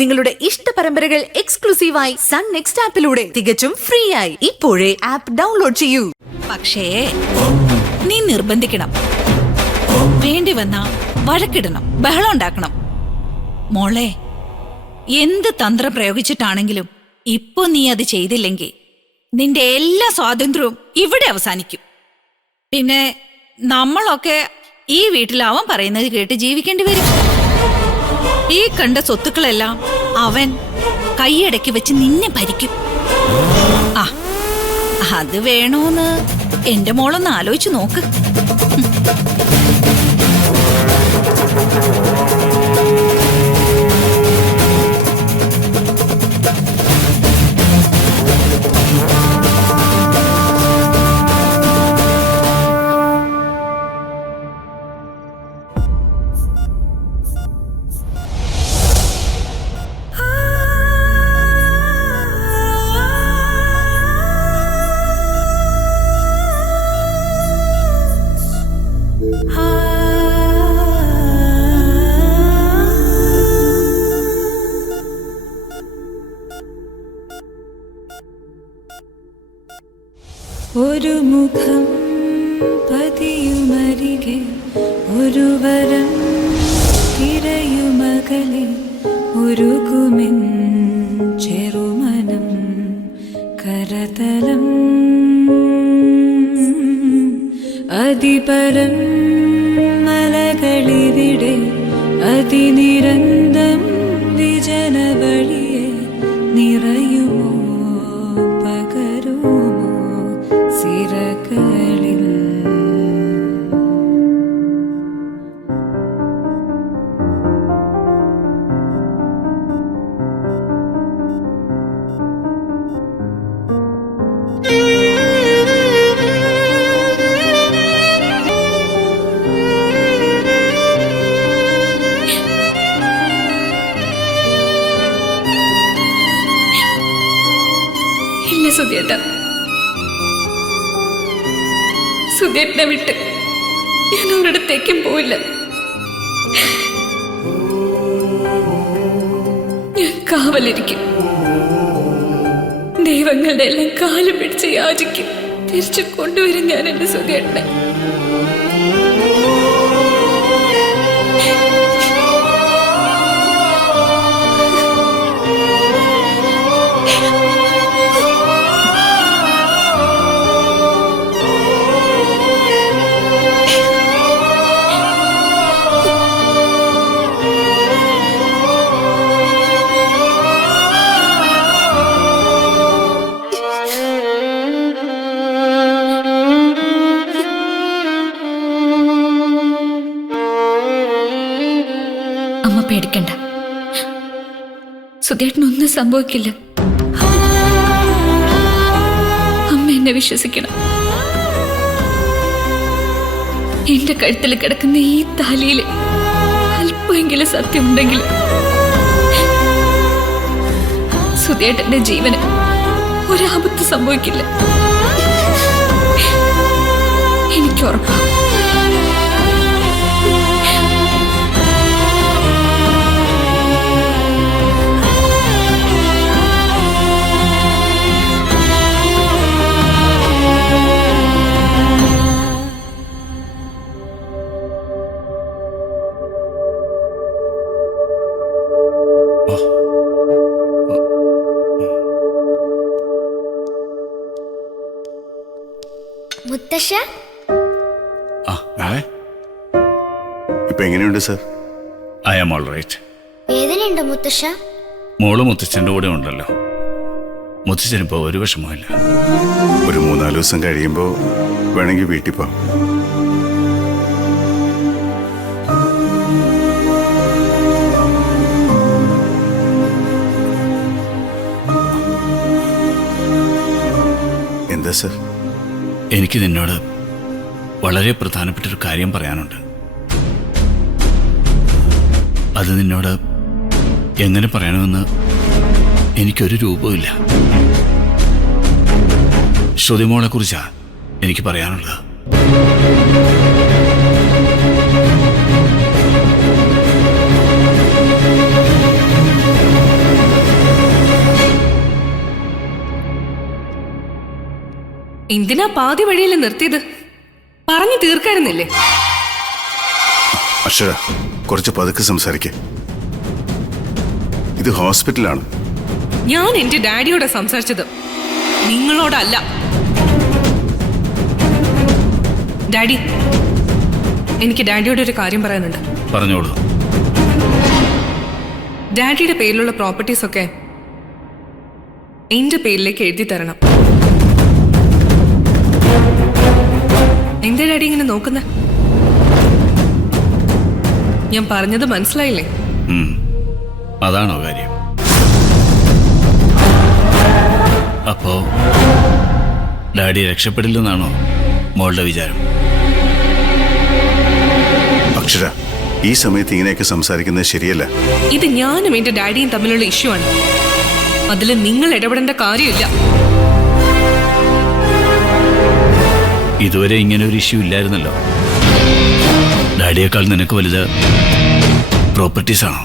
നിങ്ങളുടെ ഇഷ്ട പരമ്പരകൾ എക്സ്ക്ലൂസീവായി സൺ നെക്സ്റ്റ് ആപ്പിലൂടെ തികച്ചും ഫ്രീ ആയി ഇപ്പോഴേ ആപ്പ് ഡൗൺലോഡ് ചെയ്യൂ. പക്ഷേ നീ നിർബന്ധിക്കണം. വേണ്ടി വന്നാ വഴക്കിടണം, ബഹളം ഉണ്ടാക്കണം. മോളെ, എന്ത് തന്ത്രം പ്രയോഗിച്ചിട്ടാണെങ്കിലും ഇപ്പൊ നീ അത് ചെയ്തില്ലെങ്കിൽ നിന്റെ എല്ലാ സ്വാതന്ത്ര്യവും ഇവിടെ അവസാനിക്കും. പിന്നെ നമ്മളൊക്കെ ഈ വീട്ടിൽ അവൻ പറയുന്നത് കേട്ട് ജീവിക്കേണ്ടി വരും. ഈ കണ്ട സ്വത്തുക്കളെല്ലാം അവൻ കൈയടക്കി വെച്ച് നിന്നെ ഭരിക്കും. ആ, അത് വേണോന്ന് എന്റെ മോളൊന്ന് ആലോചിച്ച് നോക്ക്. ഒരു മുഖം പതിയുമരികെ ഒരു വരം തിരയുമകലെ ഒരുകുമെൻ ചെറുമനം കരതലം അതിപരം മലകളിവിടെ അതിനിരന്തം വിജനവഴിയെ നിറയുമോ പകരുമോ സിരകളിൽ. ഇല്ല സുധിയേട്ടാ, സുധിയേട്ടനെ വിട്ട് ഞാൻ ഒരിടത്തേക്കും പോയില്ല. ഞാൻ കാവലിരിക്കും. ദൈവങ്ങളുടെ എല്ലാം കാല് പിടിച്ച് യാചിക്കും. തിരിച്ചു കൊണ്ടുവരും ഞാൻ എന്റെ സുധിയേട്ടനെ. പേടിക്കണ്ട, സുധിയേട്ടനൊന്നും സംഭവിക്കില്ല. അമ്മ എന്നെ വിശ്വസിക്കണം. എന്റെ കഴുത്തിൽ കിടക്കുന്ന ഈ താലിയിൽ അല്പമെങ്കിലും സത്യമുണ്ടെങ്കിൽ സുധിയേട്ടന്റെ ജീവന് ഒരാപത്ത് സംഭവിക്കില്ല. എനിക്ക് ഉറപ്പാണ്. മുത്തശ്ശ, ഇപ്പൊ എങ്ങനെയുണ്ട് sir? I am all right. വേദനയുണ്ടോ മുത്തശ്ശ? മോള് മുത്തച്ഛൻ്റെ കൂടെ ഉണ്ടല്ലോ. മുത്തച്ഛനിപ്പോ ഒരു വിഷമമില്ല. ഒരു 3-4 ദിവസം കഴിയുമ്പോ വേണമെങ്കിൽ വീട്ടിൽ പോവാം. എന്താ സർ? എനിക്ക് നിന്നോട് വളരെ പ്രധാനപ്പെട്ടൊരു കാര്യം പറയാനുണ്ട്. അത് നിന്നോട് എങ്ങനെ പറയണമെന്ന് എനിക്കൊരു രൂപമില്ല. ശ്രുതിമോളെ കുറിച്ചാണ് എനിക്ക് പറയാനുള്ളത്. എന്തിനാ പാതി വഴിയിൽ നിർത്തിയത്? പറഞ്ഞു തീർക്കായിരുന്നില്ലേ? അക്ഷര, കുറച്ച് പതുക്കെ സംസാരിക്കേ. ഇത് ഹോസ്പിറ്റലാണ്. ഞാൻ എന്റെ ഡാഡിയോട് സംസാരിച്ചത്, നിങ്ങളോടല്ല. ഡാഡി, എനിക്ക് ഡാഡിയോട് ഒരു കാര്യം പറയാനുണ്ട്. പറഞ്ഞോളൂ. ഡാഡിയുടെ പേരിലുള്ള പ്രോപ്പർട്ടീസ് ഒക്കെ എന്റെ പേരിലേക്ക് എഴുതി തരണം. എന്താ ഡാഡി ഇങ്ങനെ നോക്കുന്ന? ഞാൻ പറഞ്ഞത് മനസ്സിലായില്ലേ? അതാണോ കാര്യം? അപ്പോ ഡാഡി രക്ഷപ്പെടില്ലെന്നാണോ മോളുടെ വിചാരം? അക്ഷര, ഈ സമയത്ത് ഇങ്ങനെയൊക്കെ സംസാരിക്കുന്നത് ശരിയല്ല. ഇത് ഞാനും എന്റെ ഡാഡിയും തമ്മിലുള്ള ഇഷ്യൂ ആണ്. അതിൽ നിങ്ങൾ ഇടപെടേണ്ട കാര്യമില്ല. ഇതുവരെ ഇങ്ങനെ ഒരു ഇഷ്യൂ ഇല്ലായിരുന്നല്ലോ. ഡാഡിയേക്കാൾ നിനക്ക് വലുത് പ്രോപ്പർട്ടീസ് ആണോ?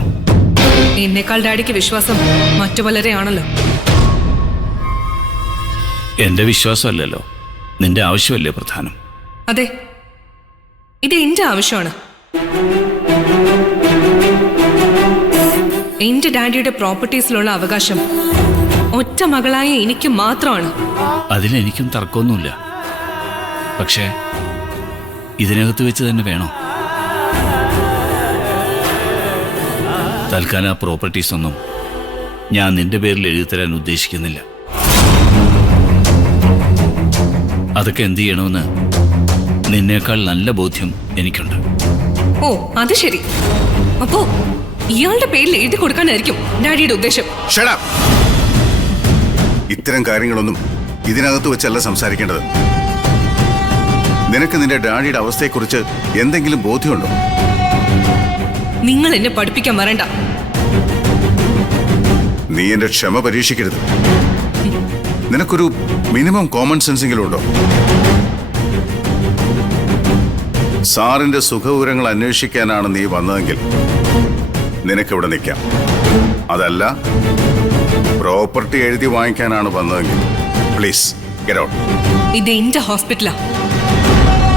എന്നേക്കാൾ ഡാഡിക്ക് വിശ്വാസം മറ്റു പലരെയാണല്ലോ. എന്റെ വിശ്വാസമല്ലല്ലോ, നിന്റെ ആവശ്യമല്ലേ പ്രധാനം? അതെ, ഇത് എന്റെ ആവശ്യമാണ്. എന്റെ ഡാഡിയുടെ പ്രോപ്പർട്ടീസിലുള്ള അവകാശം ഒറ്റ മകളായ എനിക്ക് മാത്രമാണ്. അതിലെനിക്കും തർക്കമൊന്നുമില്ല. പക്ഷേ ഇതിനകത്ത് വെച്ച് തന്നെ വേണോ? തൽക്കാലം ആ പ്രോപ്പർട്ടീസ് ഒന്നും ഞാൻ നിന്റെ പേരിൽ എഴുതി തരാൻ ഉദ്ദേശിക്കുന്നില്ല. അതൊക്കെ എന്ത് ചെയ്യണമെന്ന് നിന്നേക്കാൾ നല്ല ബോധ്യം എനിക്കുണ്ട്. ഓ, അത് ശരി. അപ്പോ ഇയാളുടെ പേരിൽ എഴുതി കൊടുക്കാനായിരിക്കും ഡാഡിയുടെ ഉദ്ദേശം. ഇത്തരം കാര്യങ്ങളൊന്നും ഇതിനകത്ത് വെച്ചല്ല സംസാരിക്കേണ്ടത്. നിനക്ക് നിന്റെ ഡാഡിയുടെ അവസ്ഥയെക്കുറിച്ച് എന്തെങ്കിലും ബോധ്യമുണ്ടോ? നിങ്ങൾ എന്നെ പഠിപ്പിക്കാൻ വരണ്ട. നീ എന്റെ ക്ഷമ പരീക്ഷിക്കരുത്. നിനക്കൊരു മിനിമം കോമൺ സെൻസെങ്കിലും ഉണ്ടോ? സാറിന്റെ സുഖവിവരങ്ങൾ അന്വേഷിക്കാനാണ് നീ വന്നതെങ്കിൽ നിനക്കിവിടെ നിൽക്കാം. അതല്ല, പ്രോപ്പർട്ടി എഴുതി വാങ്ങിക്കാനാണ് വന്നതെങ്കിൽ പ്ലീസ് ഗെറ്റ് ഔട്ട്. ഇത് എന്റെ ഹോസ്പിറ്റലാ.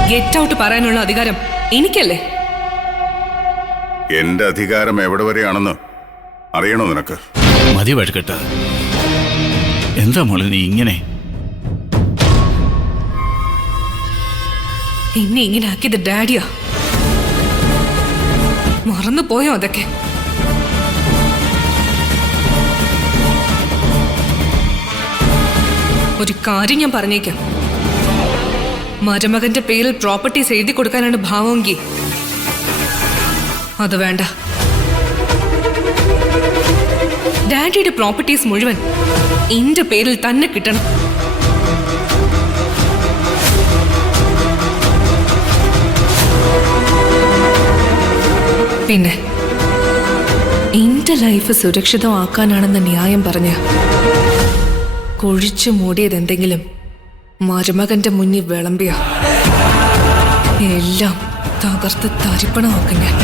ഗെറ്റ് ഔട്ട് പറയാനുള്ള അധികാരം എനിക്കല്ലേ? എന്റെ അധികാരം എവിടെ വരെയാണെന്ന് അറിയണോ നിനക്ക്? മതി വഴക്കട്ടെ. എന്താ മോളെ നീ ഇങ്ങനെ? എന്നെ ഇങ്ങനെ ആക്കിയത് ഡാഡിയാ. മറന്നു പോയോ അതൊക്കെ? ഒരു കാര്യം ഞാൻ പറഞ്ഞേക്കാം. മരുമകന്റെ പേരിൽ പ്രോപ്പർട്ടീസ് എഴുതി കൊടുക്കാനാണ് ഭാവമെങ്കിൽ അത് വേണ്ട. ഡാഡിയുടെ പ്രോപ്പർട്ടീസ് മുഴുവൻ എന്റെ പേരിൽ തന്നെ കിട്ടണം. പിന്നെ എന്റെ ലൈഫ് സുരക്ഷിതമാക്കാനാണെന്ന ന്യായം പറഞ്ഞ് കുഴിച്ചു മൂടിയത് എന്തെങ്കിലും മരുമകന്റെ മുന്നിൽ വിളമ്പിയ എല്ലാം തകർത്ത് തരിപ്പണമാക്കും ഞാൻ.